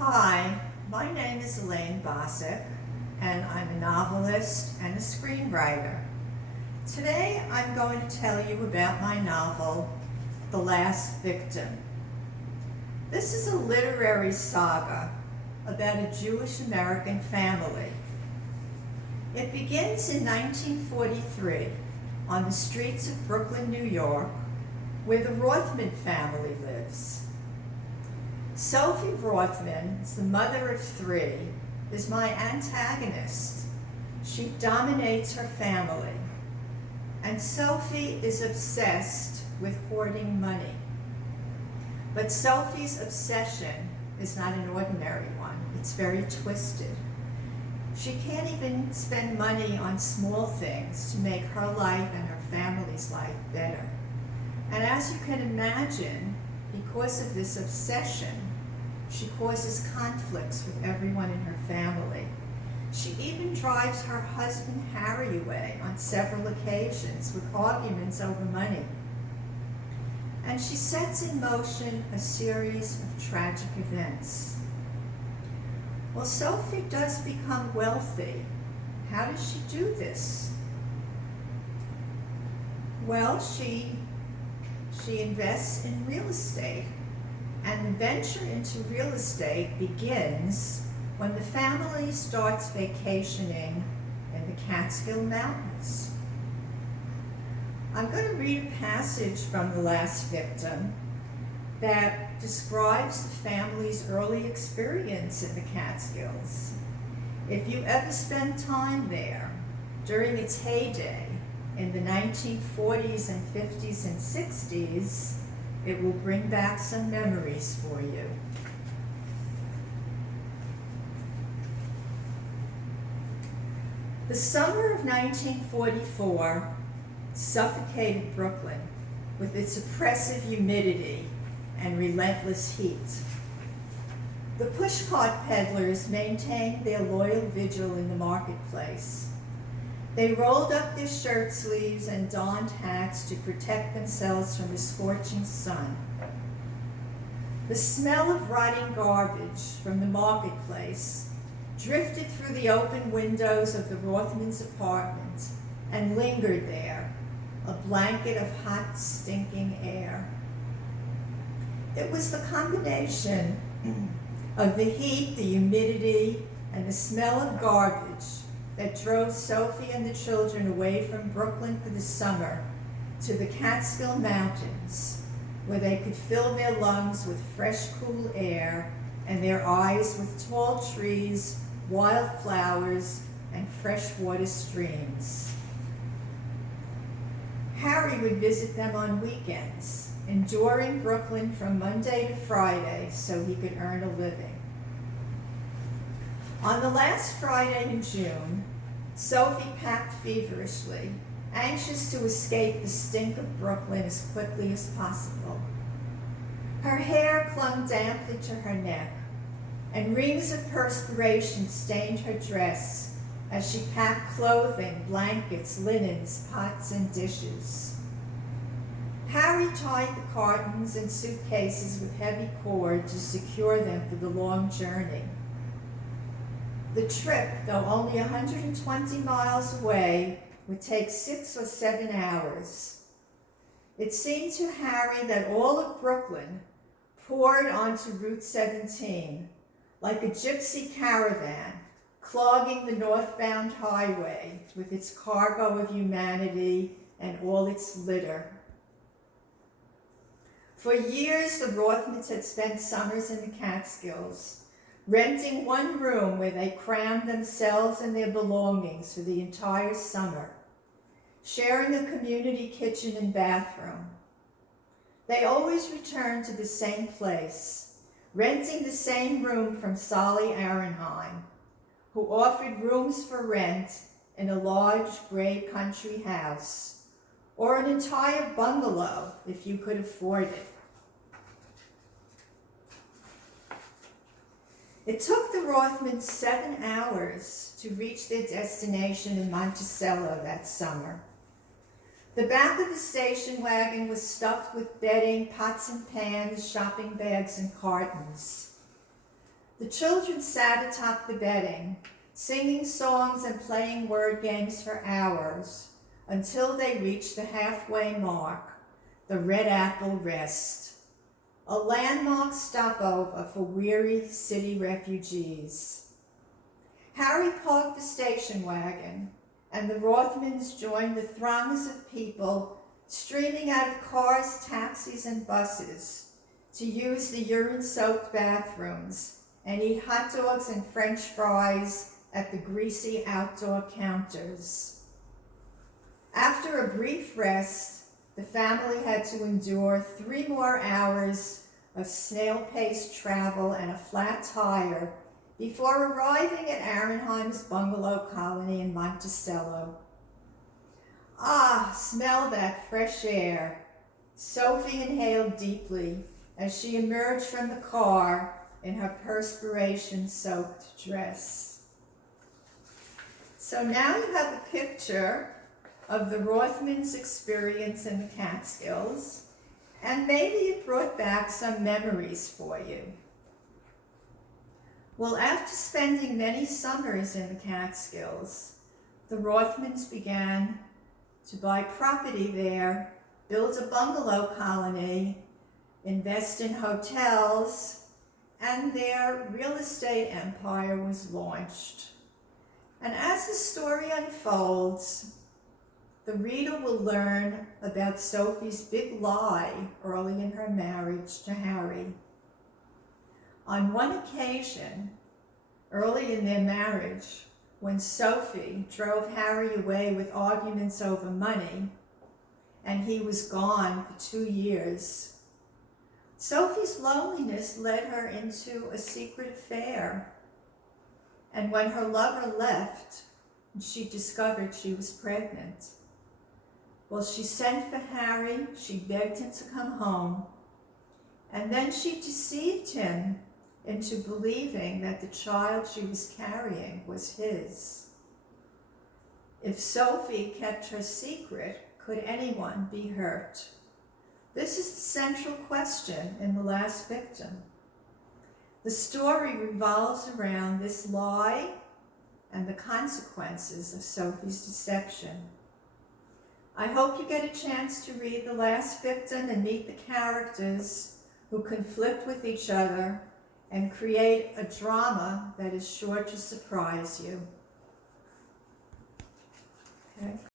Hi, my name is Elaine Bosick, and I'm a novelist and a screenwriter. Today I'm going to tell you about my novel, The Last Victim. This is a literary saga about a Jewish American family. It begins in 1943 on the streets of Brooklyn, New York, where the Rothman family lives. Sophie Rothman, the mother of three, is my antagonist. She dominates her family, and Sophie is obsessed with hoarding money. But Sophie's obsession is not an ordinary one. It's very twisted. She can't even spend money on small things to make her life and her family's life better. And as you can imagine, because of this obsession, she causes conflicts with everyone in her family. She even drives her husband Harry away on several occasions with arguments over money. And she sets in motion a series of tragic events. Well, Sophie does become wealthy. How does she do this? Well, she invests in real estate. And the venture into real estate begins when the family starts vacationing in the Catskill Mountains. I'm going to read a passage from The Last Victim that describes the family's early experience in the Catskills. If you ever spend time there during its heyday in the 1940s and 50s and 60s, it will bring back some memories for you. The summer of 1944 suffocated Brooklyn with its oppressive humidity and relentless heat. The pushcart peddlers maintained their loyal vigil in the marketplace. They rolled up their shirt sleeves and donned hats to protect themselves from the scorching sun. The smell of rotting garbage from the marketplace drifted through the open windows of the Rothmans' apartment and lingered there, a blanket of hot, stinking air. It was the combination of the heat, the humidity, and the smell of garbage that drove Sophie and the children away from Brooklyn for the summer to the Catskill Mountains, where they could fill their lungs with fresh, cool air and their eyes with tall trees, wild flowers, and freshwater streams. Harry would visit them on weekends, enduring Brooklyn from Monday to Friday so he could earn a living. On the last Friday in June, Sophie packed feverishly, anxious to escape the stink of Brooklyn as quickly as possible. Her hair clung damply to her neck, and rings of perspiration stained her dress as she packed clothing, blankets, linens, pots, and dishes. Harry tied the cartons and suitcases with heavy cord to secure them for the long journey. The trip, though only 120 miles away, would take 6 or 7 hours. It seemed to Harry that all of Brooklyn poured onto Route 17 like a gypsy caravan, clogging the northbound highway with its cargo of humanity and all its litter. For years, the Rothmans had spent summers in the Catskills, renting one room where they crammed themselves and their belongings for the entire summer, sharing a community kitchen and bathroom. They always returned to the same place, renting the same room from Solly Ahrenheim, who offered rooms for rent in a large gray country house, or an entire bungalow if you could afford it. It took the Rothmans 7 hours to reach their destination in Monticello that summer. The back of the station wagon was stuffed with bedding, pots and pans, shopping bags, and cartons. The children sat atop the bedding, singing songs and playing word games for hours until they reached the halfway mark, the Red Apple Rest, a landmark stopover for weary city refugees. Harry parked the station wagon, and the Rothmans joined the throngs of people streaming out of cars, taxis, and buses to use the urine-soaked bathrooms and eat hot dogs and French fries at the greasy outdoor counters. After a brief rest, the family had to endure 3 more hours of snail-paced travel and a flat tire before arriving at Aronheim's bungalow colony in Monticello. Ah, smell that fresh air. Sophie inhaled deeply as she emerged from the car in her perspiration-soaked dress. So now you have a picture of the Rothmans' experience in the Catskills, and maybe it brought back some memories for you. Well, after spending many summers in the Catskills, the Rothmans began to buy property there, build a bungalow colony, invest in hotels, and their real estate empire was launched. And as the story unfolds, the reader will learn about Sophie's big lie early in her marriage to Harry. On one occasion, early in their marriage, when Sophie drove Harry away with arguments over money, and he was gone for 2 years, Sophie's loneliness led her into a secret affair. And when her lover left, she discovered she was pregnant. Well, she sent for Harry, she begged him to come home, and then she deceived him into believing that the child she was carrying was his. If Sophie kept her secret, could anyone be hurt? This is the central question in The Last Victim. The story revolves around this lie and the consequences of Sophie's deception. I hope you get a chance to read The Last Victim and meet the characters who conflict with each other and create a drama that is sure to surprise you. Okay.